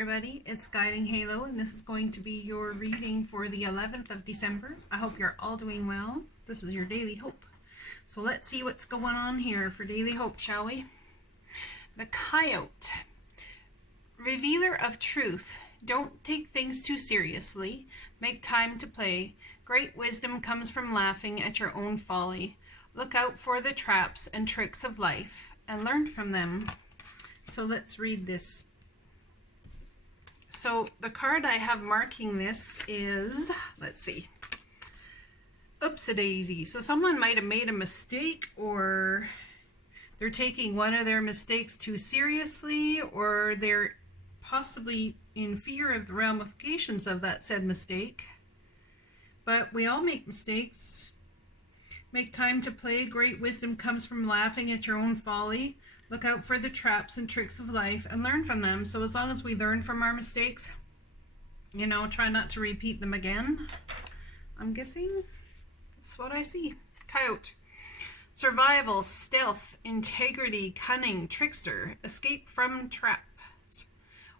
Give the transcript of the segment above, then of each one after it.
everybody, it's Guiding Halo, and this is going to be your reading for the 11th of December. I hope you're all doing well. This is your Daily Hope. So let's see what's going on here for Daily Hope, shall we? The Coyote. Revealer of truth. Don't take things too seriously. Make time to play. Great wisdom comes from laughing at your own folly. Look out for the traps and tricks of life and learn from them. So let's read this. So the card I have marking this is, let's see, Oopsie-daisy. So someone might have made a mistake, or they're taking one of their mistakes too seriously, or they're possibly in fear of the ramifications of that said mistake. But we all make mistakes. Make time to play. Great wisdom comes from laughing at your own folly. Look out for the traps and tricks of life and learn from them. So as long as we learn from our mistakes, you know, try not to repeat them again. I'm guessing that's what I see. Coyote. Survival, stealth, integrity, cunning, trickster, escape from traps.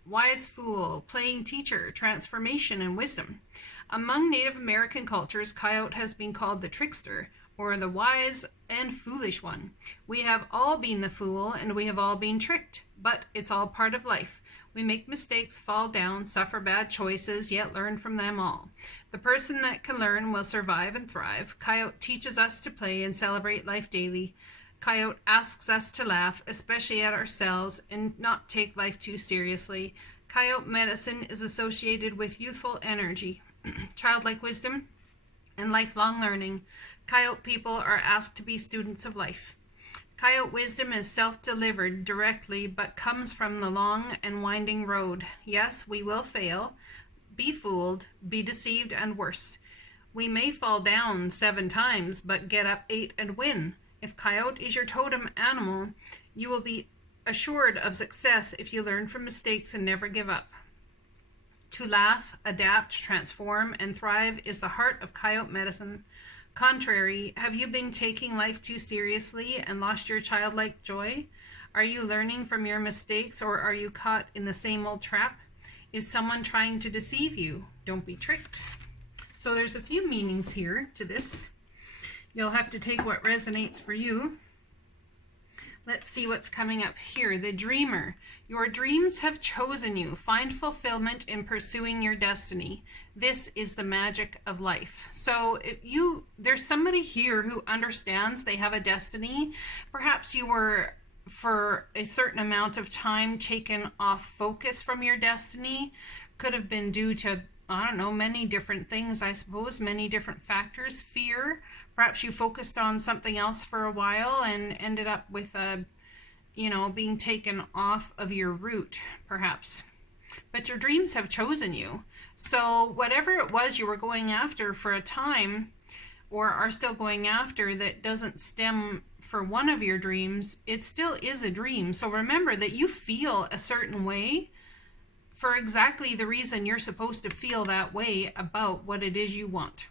Wise fool, playing teacher, transformation, and wisdom. Among Native American cultures, coyote has been called the trickster, or the wise and foolish one. We have all been the fool, and we have all been tricked, but it's all part of life. We make mistakes, fall down, suffer bad choices, yet learn from them all. The person that can learn will survive and thrive. Coyote teaches us to play and celebrate life daily. Coyote asks us to laugh, especially at ourselves, and not take life too seriously. Coyote medicine is associated with youthful energy, childlike wisdom, and lifelong learning. Coyote people are asked to be students of life. Coyote wisdom is self-delivered directly, but comes from the long and winding road. Yes, we will fail, be fooled, be deceived, and worse. We may fall down 7 times, but get up 8 and win. If coyote is your totem animal, you will be assured of success if you learn from mistakes and never give up. To laugh, adapt, transform, and thrive is the heart of coyote medicine. Contrary, have you been taking life too seriously and lost your childlike joy? Are you learning from your mistakes, or are you caught in the same old trap? Is someone trying to deceive you? Don't be tricked. So there's a few meanings here to this. You'll have to take what resonates for you. Let's see what's coming up here. The dreamer. Your dreams have chosen you. Find fulfillment in pursuing your destiny. This is the magic of life. So if there's somebody here who understands they have a destiny. Perhaps you were, for a certain amount of time, taken off focus from your destiny. Could have been due to, I don't know, many different things, I suppose, many different factors. Fear. Perhaps you focused on something else for a while and ended up with being taken off of your route, perhaps. But your dreams have chosen you. So whatever it was you were going after for a time, or are still going after, that doesn't stem for one of your dreams, it still is a dream. So remember that you feel a certain way for exactly the reason you're supposed to feel that way about what it is you want,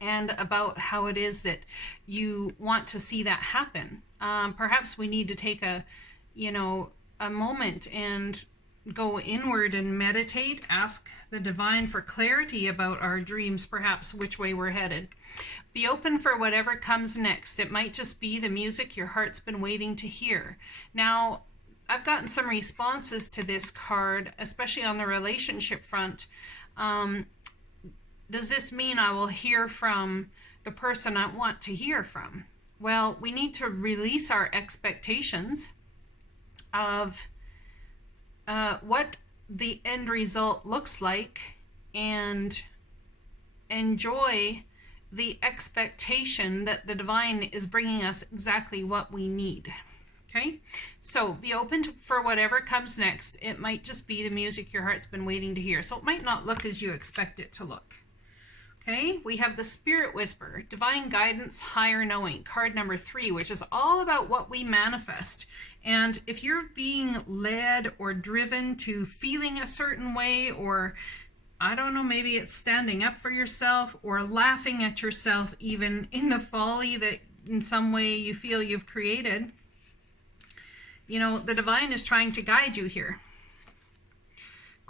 and about how it is that you want to see that happen. Perhaps we need to take a moment and go inward and meditate, ask the divine for clarity about our dreams, perhaps which way we're headed. Be open for whatever comes next. It might just be the music your heart's been waiting to hear. Now, I've gotten some responses to this card, especially on the relationship front. Does this mean I will hear from the person I want to hear from? Well, we need to release our expectations of what the end result looks like, and enjoy the expectation that the divine is bringing us exactly what we need. Okay, so be open for whatever comes next. It might just be the music your heart's been waiting to hear, so it might not look as you expect it to look. Okay, we have the Spirit Whisper, Divine Guidance, Higher Knowing, card number 3, which is all about what we manifest. And if you're being led or driven to feeling a certain way, or I don't know, maybe it's standing up for yourself or laughing at yourself even in the folly that in some way you feel you've created, you know, the divine is trying to guide you here.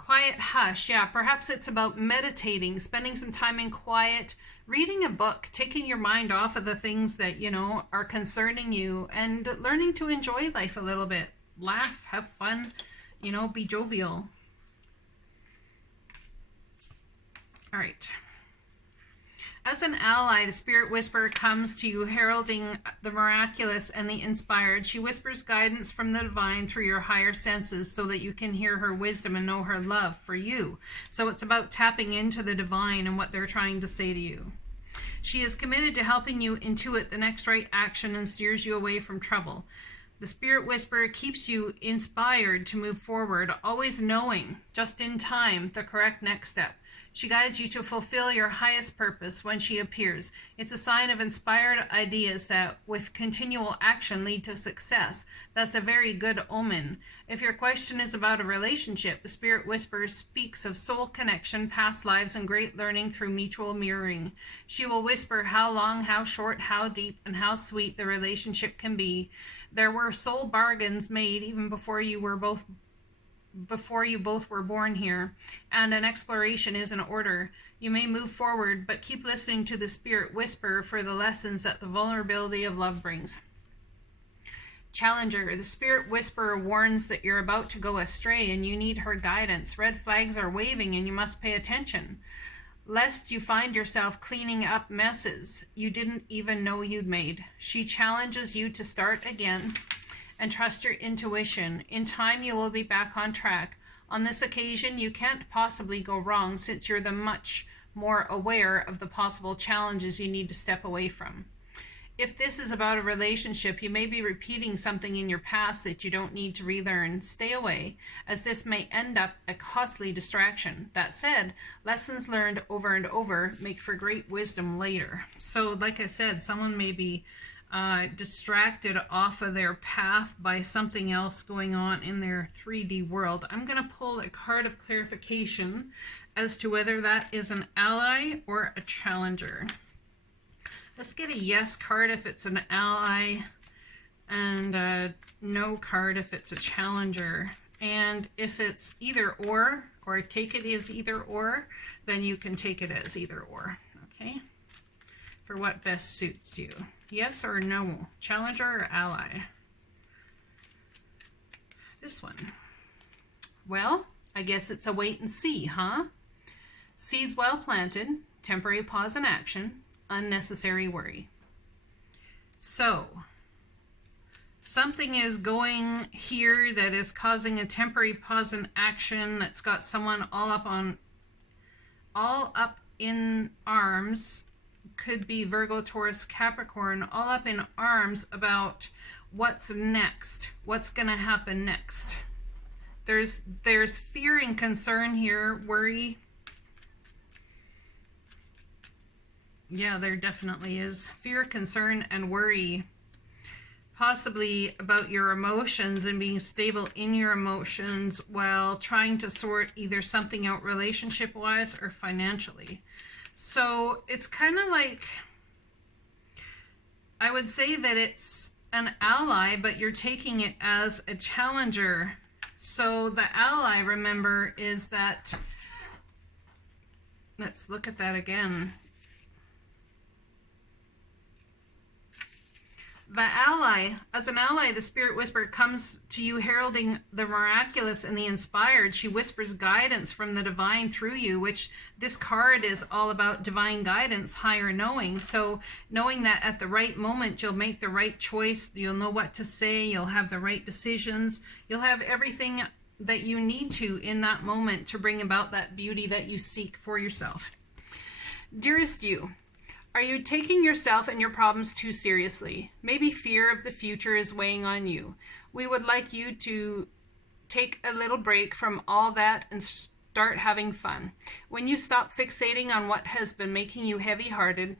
Quiet hush. Yeah, perhaps it's about meditating, spending some time in quiet, reading a book, taking your mind off of the things that, you know, are concerning you, and learning to enjoy life a little bit. Laugh, have fun, you know, be jovial. All right. As an ally, the Spirit Whisperer comes to you heralding the miraculous and the inspired. She whispers guidance from the divine through your higher senses so that you can hear her wisdom and know her love for you. So it's about tapping into the divine and what they're trying to say to you. She is committed to helping you intuit the next right action and steers you away from trouble. The Spirit Whisperer keeps you inspired to move forward, always knowing, just in time, the correct next step. She guides you to fulfill your highest purpose when she appears. It's a sign of inspired ideas that, with continual action, lead to success. That's a very good omen. If your question is about a relationship, the Spirit Whisperer speaks of soul connection, past lives, and great learning through mutual mirroring. She will whisper how long, how short, how deep, and how sweet the relationship can be. There were soul bargains made even before you both were born here, and an exploration is in order. You may move forward, but keep listening to the Spirit Whisperer for the lessons that the vulnerability of love brings. Challenger, the Spirit Whisperer warns that you're about to go astray and you need her guidance. Red flags are waving and you must pay attention, lest you find yourself cleaning up messes you didn't even know you'd made. She challenges you to start again and trust your intuition. In time, you will be back on track. On this occasion, you can't possibly go wrong since you're the much more aware of the possible challenges you need to step away from. If this is about a relationship, you may be repeating something in your past that you don't need to relearn. Stay away, as this may end up a costly distraction. That said, lessons learned over and over make for great wisdom later. So, like I said, someone may be distracted off of their path by something else going on in their 3D world. I'm going to pull a card of clarification as to whether that is an ally or a challenger. Let's get a yes card if it's an ally, and a no card if it's a challenger. And if it's either or I take it as either or, then you can take it as either or, okay? For what best suits you. Yes or no? Challenger or ally? This one. Well, I guess it's a wait and see, huh? Seeds well planted, temporary pause in action, unnecessary worry. So, something is going here that is causing a temporary pause in action that's got someone all up in arms. Could be Virgo, Taurus, Capricorn, all up in arms about what's next, what's going to happen next. There's fear and concern here, worry. Yeah, there definitely is fear, concern, and worry. Possibly about your emotions and being stable in your emotions while trying to sort either something out relationship-wise or financially. So it's kind of like, I would say that it's an ally, but you're taking it as a challenger. So the ally, remember, is that, let's look at that again. The ally, as an ally, the Spirit Whisperer comes to you heralding the miraculous and the inspired. She whispers guidance from the divine through you, which this card is all about divine guidance, higher knowing. So knowing that at the right moment, you'll make the right choice. You'll know what to say. You'll have the right decisions. You'll have everything that you need to in that moment to bring about that beauty that you seek for yourself. Dearest you, are you taking yourself and your problems too seriously? Maybe fear of the future is weighing on you. We would like you to take a little break from all that and start having fun. When you stop fixating on what has been making you heavy-hearted,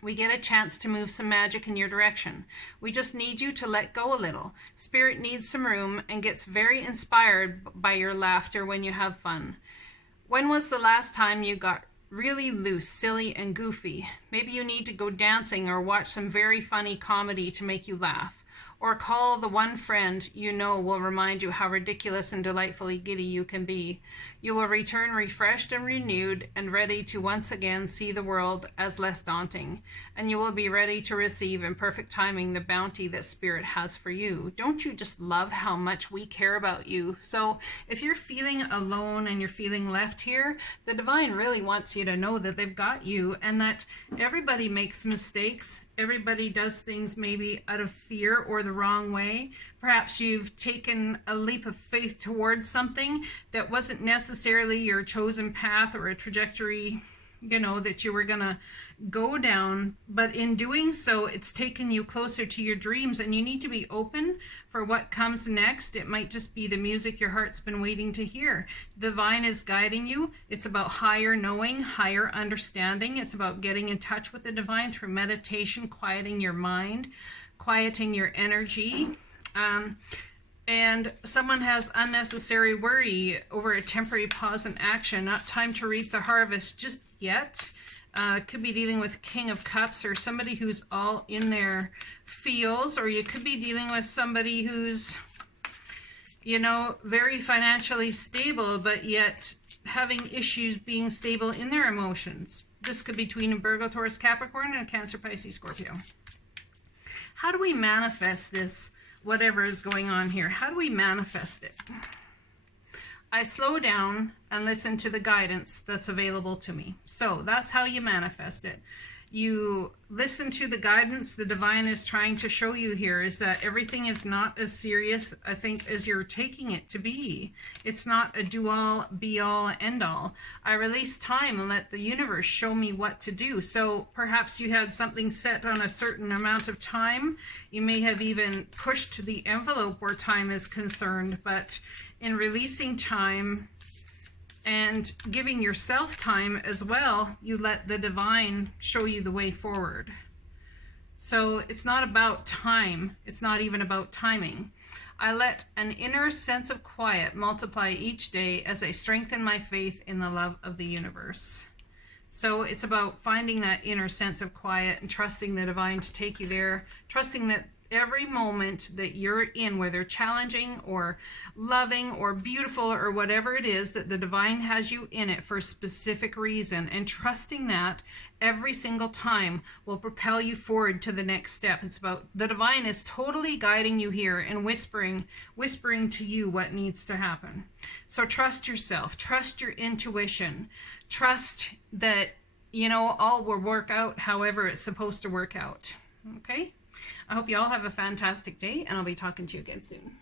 we get a chance to move some magic in your direction. We just need you to let go a little. Spirit needs some room and gets very inspired by your laughter when you have fun. When was the last time you got really loose, silly, and goofy? Maybe you need to go dancing or watch some very funny comedy to make you laugh. or call the one friend you know will remind you how ridiculous and delightfully giddy you can be. You will return refreshed and renewed and ready to once again see the world as less daunting, and you will be ready to receive in perfect timing the bounty that Spirit has for you. Don't you just love how much we care about you? So if you're feeling alone and you're feeling left here, the divine really wants you to know that they've got you, and that everybody makes mistakes. Everybody does things maybe out of fear or the wrong way. Perhaps you've taken a leap of faith towards something that wasn't necessarily your chosen path or a trajectory, you know, that you were gonna go down, but in doing so, it's taken you closer to your dreams, and you need to be open for what comes next. It might just be the music your heart's been waiting to hear. The divine is guiding you. It's about higher knowing, higher understanding. It's about getting in touch with the divine through meditation, quieting your mind, quieting your energy. And someone has unnecessary worry over a temporary pause in action, not time to reap the harvest just yet. Could be dealing with King of Cups or somebody who's all in their feels, or you could be dealing with somebody who's, you know, very financially stable, but yet having issues being stable in their emotions. This could be between a Virgo, Taurus, Capricorn, and a Cancer, Pisces, Scorpio. How do we manifest this? Whatever is going on here, how do we manifest it? I slow down and listen to the guidance that's available to me. So that's how you manifest it. You listen to the guidance the divine is trying to show you here, is that everything is not as serious, I think, as you're taking it to be. It's not a do-all, be-all, end-all. I release time and let the universe show me what to do. So perhaps you had something set on a certain amount of time. You may have even pushed the envelope where time is concerned, but in releasing time and giving yourself time as well, you let the divine show you the way forward. So it's not about time. It's not even about timing. I let an inner sense of quiet multiply each day as I strengthen my faith in the love of the universe. So it's about finding that inner sense of quiet and trusting the divine to take you there, trusting that every moment that you're in, whether challenging or loving or beautiful or whatever it is, that the divine has you in it for a specific reason, and trusting that every single time will propel you forward to the next step. It's about the divine is totally guiding you here and whispering to you what needs to happen. So trust yourself, trust your intuition, trust that, you know, all will work out however it's supposed to work out. Okay? I hope you all have a fantastic day, and I'll be talking to you again soon.